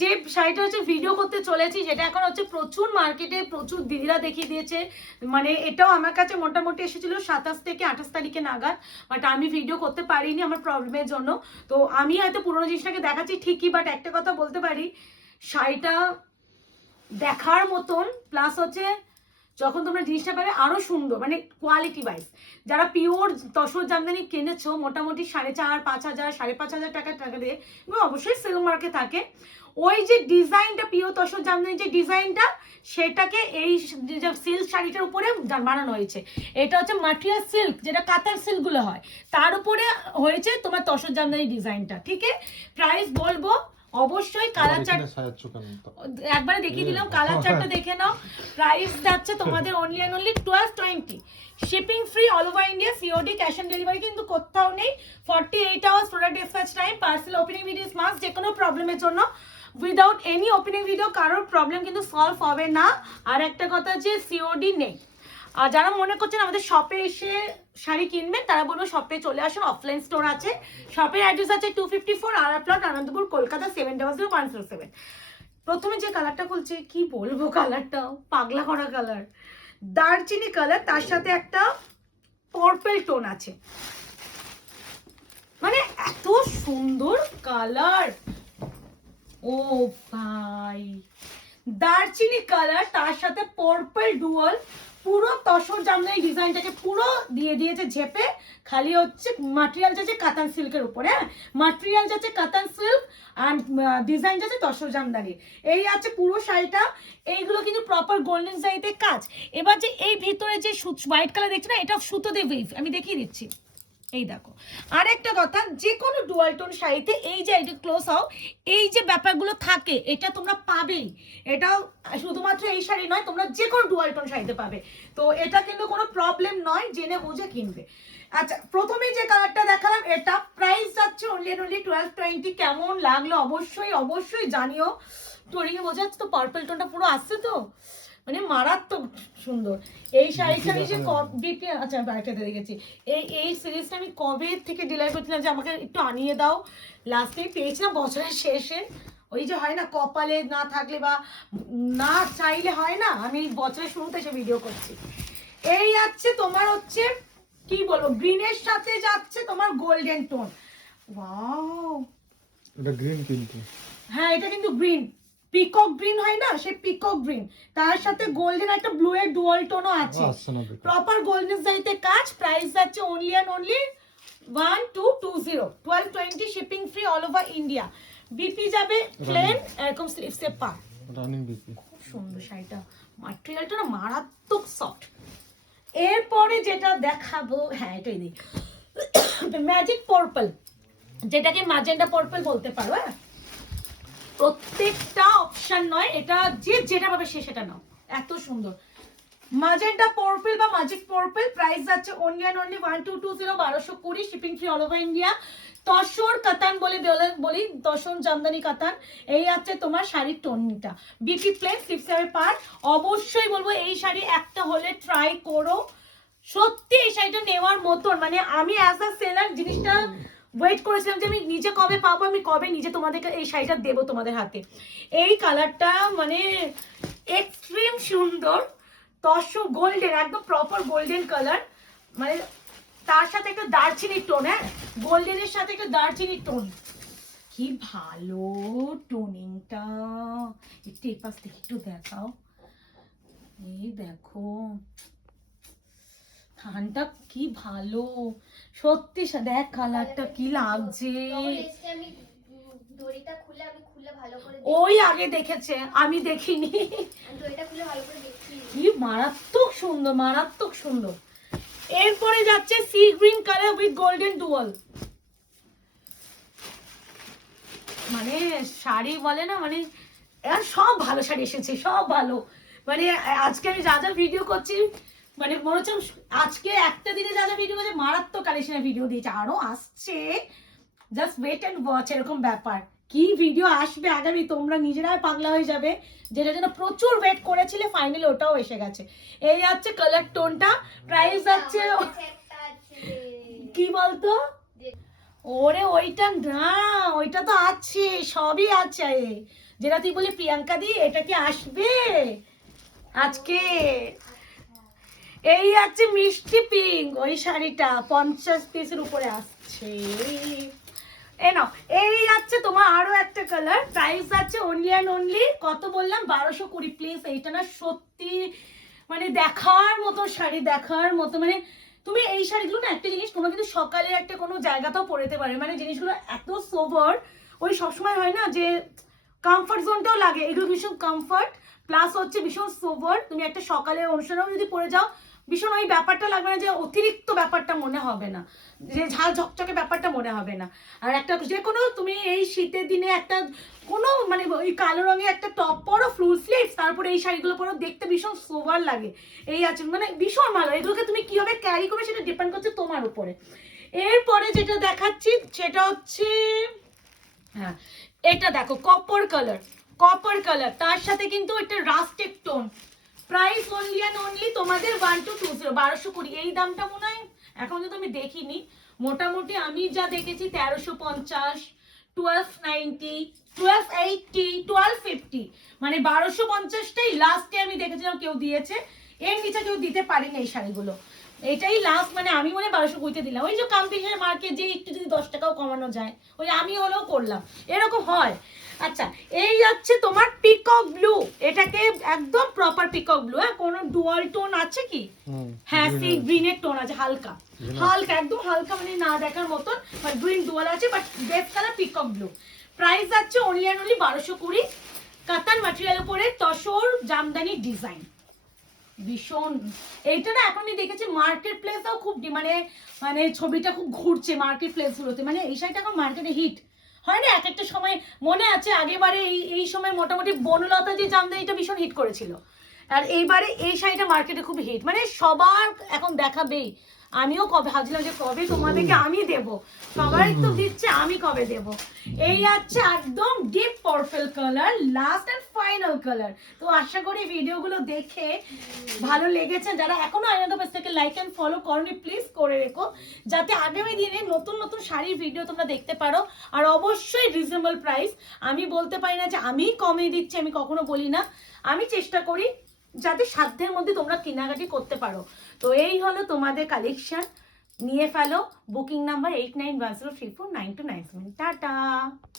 যে শাড়িটা হচ্ছে ভিডিও করতে চলেছি, যেটা এখন হচ্ছে প্রচুর মার্কেটে প্রচুর দিদিরা দেখিয়ে দিয়েছে, মানে এটাও আমার কাছে মোটামুটি এসেছিল 27 থেকে 28 তারিখে নাগাদ, বাট আমি ভিডিও করতে পারিনি আমার প্রবলেমের জন্য। তো আমি হয়তো পুরোনো জিনিসটাকে দেখাচ্ছি ঠিকই, বাট একটা কথা বলতে পারি, শাড়িটা দেখার মতন, প্লাস হচ্ছে যখন তোমরা জিনিসটা পাবে আরো সুন্দর, মানে কোয়ালিটি ওয়াইজ। যারা পিওর তসর জামদানি কিনেছো মোটামুটি 4,500, 5,000, 5,500 টাকা দিয়ে, অবশ্যই সেল মার্কে থাকে, ওই যে ডিজাইনটা পিওর তসর জামদানি যে ডিজাইনটা, সেটাকে এই সিল্ক শাড়িটার উপরে বানানো হয়েছে। এটা হচ্ছে মাটিয়া সিল্ক, যেটা কাতার সিল্কগুলো হয়, তার উপরে হয়েছে তোমার তসর জামদানি ডিজাইনটা। ঠিক আছে, প্রাইস বলবো অবশ্যই, কালার চার্ট একবারে দেখিয়ে দিলাম, কালার চার্টটা দেখে নাও। প্রাইস যাচ্ছে তোমাদের only and only 1220, shipping free all over India, COD, cash on delivery কিন্তু কোথাও নেই। 48 hours product dispatch time, parcel opening video must, যে কোনো প্রবলেমের জন্য উইদাউট এনি ওপেনিং ভিডিও কারোর প্রবলেম কিন্তু সলভ হবে না। আর একটা কথা যে সিওডি নেই। আর যারা মনে করছেন আমাদের শপে এসে শাড়ি কিনবেন, তারা বলবো শপে চলে আসুন, অফলাইন স্টোর আছে। শপের অ্যাড্রেস আছে 254 আর প্লট, আনন্দপুর, কলকাতা 700107। প্রথমে যে কালারটা খুলছে, কি বলবো, কালারটা পাগলা করা কালার, দারচিনি কালার, তার সাথে একটা পার্পল টোন আছে, মানে এত সুন্দর কালার। ও ভাই, দারচিনি কালার তার সাথে পার্পল ডুয়াল, পুরো তসর জামদানি ডিজাইনটাকে পুরো দিয়ে দিয়েছে ঝেপে। খালি হচ্ছে ম্যাটেরিয়াল যাচ্ছে কাতান সিল্কের উপরে, হ্যাঁ ম্যাটেরিয়াল যাচ্ছে কাতান সিল্ক অ্যান্ড ডিজাইন যাচ্ছে তসর জামদানি। এই আছে পুরো শাড়িটা। এইগুলো কিন্তু প্রপার গোল্ডেন জারিতে কাজ। এবার যে এই ভিতরে যে হোয়াইট কালার দেখছো না, এটা সুতো দিয়ে ওয়েভ, আমি দেখিয়ে দিচ্ছি, এই দেখো। আর একটা কথা, যে কোনো ডুয়াল টোন শাড়িতে এই যে এটা ক্লোজ হও, এই যে ব্যাপারগুলো থাকে এটা তোমরা পাবেই। এটাও শুধুমাত্র এই শাড়ি নয়, তোমরা যে কোনো ডুয়াল টোন শাড়িতে পাবে। তো এটা কিন্তু কোনো প্রবলেম নয়, জেনে বুঝে কিনবে। আচ্ছা, প্রথমে যে কালারটা দেখালাম, এটা প্রাইস যাচ্ছে অনলি অ্যান্ড অনলি 1220। কেমন লাগলো অবশ্যই অবশ্যই জানিও। টোরিংয়ে বোঝা যাচ্ছে তো, পার্পল টোনটা পুরো আসছে তো, মানে মারাত্মক সুন্দর। এই শাড়িটা আমি যে বিপি, আচ্ছা ব্যাগটাতে দেখেছি, এই সিরিজটা আমি কবে থেকে ডিলাই করছিলাম যে আমাকে একটু আনিয়ে দাও, লাস্টে পেয়েছিলাম বছরের শেষে। ওই যে হয় না, কপালে না থাকলে বা না চাইলে হয় না, আমি বছরের শুরুতে এসে ভিডিও করছি। এই যাচ্ছে তোমার হচ্ছে কি বলবো, গ্রিনের সাথে যাচ্ছে তোমার গোল্ডেন টোন। ওয়াও, এটা গ্রিন কিন্তু, হ্যাঁ এটা কিন্তু গ্রিন, পিকক গ্রিন হয় না, সেই পিকক গ্রিন, তার সাথে গোল্ডেন একটা ব্লু এর ডুয়াল টোনও আছে, প্রপার গোল্ডেন জারিতে কাজ। প্রাইস যাচ্ছে only and only 1220, 1220, shipping free all over India. BP যাবে প্লেন, এরকম স্লিভসে পা, রানিং বিপি। খুব সুন্দর শাড়িটা, ম্যাটেরিয়ালটা না মারাত্মক সফট। এরপরে যেটা দেখাবো, হ্যাঁ এটাই দিই, ম্যাজিক পার্পল, যেটাকে ম্যাজেন্ডা পার্পল বলতে পারো। হ্যাঁ, প্রত্যেকটা অপশন নয়, এটা যে যেটা পাবে সে সেটা নাও, এত সুন্দর। ম্যাজেন্টা পার্পল বা ম্যাজিক পার্পল, প্রাইস যাচ্ছে only and only 1220, 1220, shipping free all over India. Tussar কাতান বলি, তসর জামদানি কাতান। এই আছে তোমার শাড়ির টোনটা, বিপি প্লেন, সিপসারের পার। অবশ্যই বলবো এই শাড়ি একটা হলে ট্রাই করো, সত্যি এই শাড়িটা নেওয়ার মতন। মানে আমি অ্যাজ আ সেলার জিনিসটা ওয়েট করেছিলাম যে আমি নিজে কবে পাবো, আমি কবে নিজে তোমাদেরকে এই শাড়িটা দেবো তোমাদের হাতে। এই কালারটা মানে এক্সট্রিম সুন্দর, তসর গোল্ডেন, একদম প্রপার গোল্ডেন কালার, মানে তার সাথে একটা দারচিনির টোন, হ্যাঁ গোল্ডেনের সাথে একটা দারচিনির টোন, কি ভালো টোনিংটা। একটু এই পাশ থেকে একটু দেখাও, এই দেখো থানটা কি ভালো, সত্যি দেখ কালারটা কি লাগছে। ওই আগে দেখেছে, আমি দেখিনি, কি মারাত্মক সুন্দর, মারাত্মক সুন্দর। এরপরে যাচ্ছে sea green colour with golden dual, মানে শাড়ি বলে না, মানে সব ভালো শাড়ি এসেছে, সব ভালো। মানে আজকে আমি যা যা ভিডিও করছি, মানে মনে হচ্ছে আজকে একটা দিনে যা যা ভিডিও করছে, মারাত্মক কালেকশনের ভিডিও দিয়েছে, আরো আসছে, জাস্ট ওয়েট এন্ড ওয়াচ, এরকম ব্যাপার। কি ভিডিও আসবে আগামী, তোমরা নিজেরাই পাগলা হয়ে যাবে, যেটা যেন প্রচুর ওয়েট করেছিলে, ফাইনালি ওটাও এসে গেছে। এই যাচ্ছে কালার টোনটা, প্রাইস যাচ্ছে কি বলতো, ওরে ওইটা না, ওইটা তো আছে, সবই আছে, যেটা তুই বলি প্রিয়াঙ্কা দি এটা কি আসবে আজকে? এই আছে মিষ্টি পিঙ্ক, ওই শাড়িটা 50 পিসের উপরে আসছে। এ নাও, এই আছে তোমার আরো একটা কালার, প্রাইস আছে অনলি অ্যান্ড অনলি কত বললাম 1220। প্লিজ এইটা না সত্যি মানে দেখার মতো শাড়ি, দেখার মতো। মানে তুমি এই শাড়িগুলো না একটা জিনিস তোমরা কিন্তু সকালে একটা কোনো জায়গাতেও পরতে পারবে, মানে জিনিসগুলো এত সোভার। ওই সবসময় হয় না যে কমফর্ট জোনটাও লাগে, এগুলো ভীষণ কমফর্ট প্লাস হচ্ছে ভীষণ সোভার। তুমি একটা সকালের অনুষ্ঠানেও যদি পরে যাও ভীষণ ওই ব্যাপারটা লাগবে না, যে অতিরিক্ত ব্যাপারটা মনে হবে না, যে ঝাল ঝকঝকে ব্যাপারটা মনে হবে না। আর একটা যে কোনো তুমি এই শীতের দিনে একটা কোনো মানে ওই কালো রঙের একটা টপ পরো ফুল স্লিভস, তারপরে এই শাড়িগুলো পরো, দেখতে ভীষণ সোভার লাগে। এই আছে মানে ভীষণ ভালো। এগুলোকে তুমি কিভাবে ক্যারি করবে সেটা ডিপেন্ড করছে তোমার উপরে। এরপরে যেটা দেখাচ্ছি সেটা হচ্ছে হ্যাঁ এটা দেখো কপার কালার, কপার কালার তার সাথে কিন্তু একটা রাস্টেড tone. Price only and only তোমাদের 1220, 1220। এই দামটা মনে হয় এখন কিন্তু আমি দেখিনি, মোটামুটি আমি যা দেখেছি 1350, 1290, 1280, 1250, মানে 1250টাই লাস্টে আমি দেখেছিলাম কেউ দিয়েছে, এর নিচে কেউ দিতে পারেনি এই শাড়িগুলো। এটাই লাস্ট, মানে আমি মনে 1220 দিলাম। ওই যে কম্পিটিশন মার্কেট যে একটু যদি 10 টাকাও কমানো যায়, ওই আমি হলেও করলাম, এরকম হয়। আচ্ছা এই যাচ্ছে তোমার পিকক ব্লু, এটাকে একদম প্রপার পিকক ব্লু, হ্যাঁ কোনো ডুয়াল টোন আছে কি? হ্যাঁ সি গ্রিনের টোন আছে, হালকা হালকা একদম হালকা, মানে না দেখার মতন, বাট গ্রিন ডুয়াল আছে, but best colour peacock blue. Price আছে অনলি অ্যান্ড অনলি 1220। কাতান ম্যাটেরিয়াল উপরে তসর জামদানি ডিজাইন, ভীষণ। এইটা না এখন আমি দেখেছি মার্কেট প্লেসেও খুব মানে মানে ছবিটা খুব ঘুরছে মার্কেট প্লেস গুলোতে, মানে এই শাড়িটা এখন মার্কেটে হিট হয় না। এক একটা সময় মনে আছে আগেবারে এই সময় মোটামুটি বনলতা যে জামদানিটা ভীষণ হিট করেছিল, আর এইবারে এই শাড়িটা মার্কেটে খুব হিট, মানে সবার এখন দেখাবেই। আমিও কবে ভাবছিলাম যে কবে তোমাদেরকে আমি দেব, সবাই তো দিচ্ছে, আমি কবে দেব। এই আছে একদম deep purple colour, last and final colour. তো আশা করি ভিডিওগুলো দেখে ভালো লেগেছে। যারা এখনো আয়নাদা পেজ থেকে লাইক এন্ড ফলো করনি প্লিজ করে রেখো, যাতে আগামী দিনে নতুন নতুন শাড়ির ভিডিও তোমরা দেখতে পারো। আর অবশ্যই রিজনেবল প্রাইস, আমি বলতে পারি না যে আমি কমে দিচ্ছি, আমি কখনো বলি না, আমি চেষ্টা করি যাতে সাধ্যের মধ্যে তোমরা কেনাকাটি করতে পারো। তো এই হলো তোমাদের কালেকশন, নিয়ে ফেলো। Booking number 8910349297। টাটা।